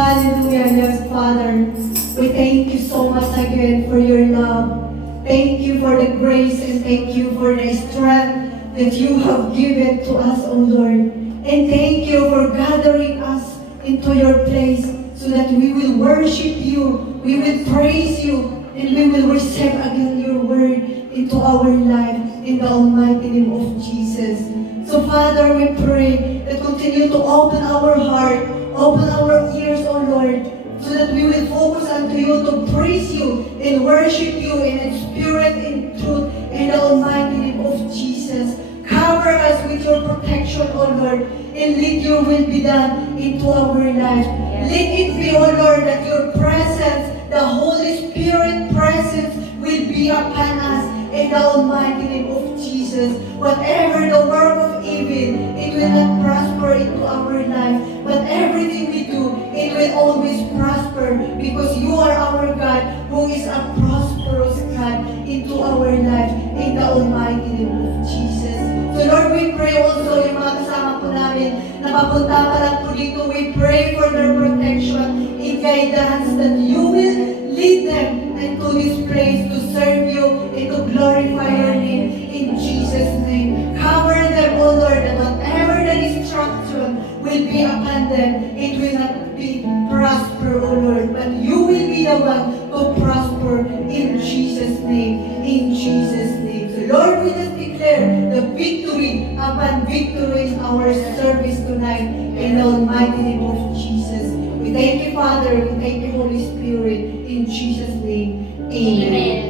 Hallelujah, yes, Father. We thank you so much again for your love. Thank you for the grace and thank you for the strength that you have given to us, O Lord. And thank you for gathering us into your place so that we will worship you, we will praise you, and we will receive again your word into our life in the almighty name of Jesus. So Father, we pray that continue to open our heart, open our ears, O Lord, so that we will focus unto you to praise you and worship you in spirit and truth in the almighty name of Jesus. Cover us with your protection, O Lord, and let your will be done into our life. Let it be, O Lord, that your presence, the Holy Spirit presence will be upon us in the almighty name of Jesus. Whatever the work of evil, it will not prosper into our life. But everything we do, it will always prosper because you are our God who is a prosperous God into our life in the almighty name of Jesus. So Lord, we pray also yung mga kasama po namin na papunta pa lang po dito. We pray for their protection and guidance that you will lead them into this place to serve you and to glorify your name in Jesus' name. Cover them, O Lord, that whatever the destruction will be upon them, it will not be prosper, O Lord, but you will be the one to prosper in Jesus' name, in Jesus' name. So Lord, we just declare the victory upon victory in our service tonight in the almighty name of Jesus. We thank you, Father. We thank you, Holy Spirit. In Jesus' name, amen.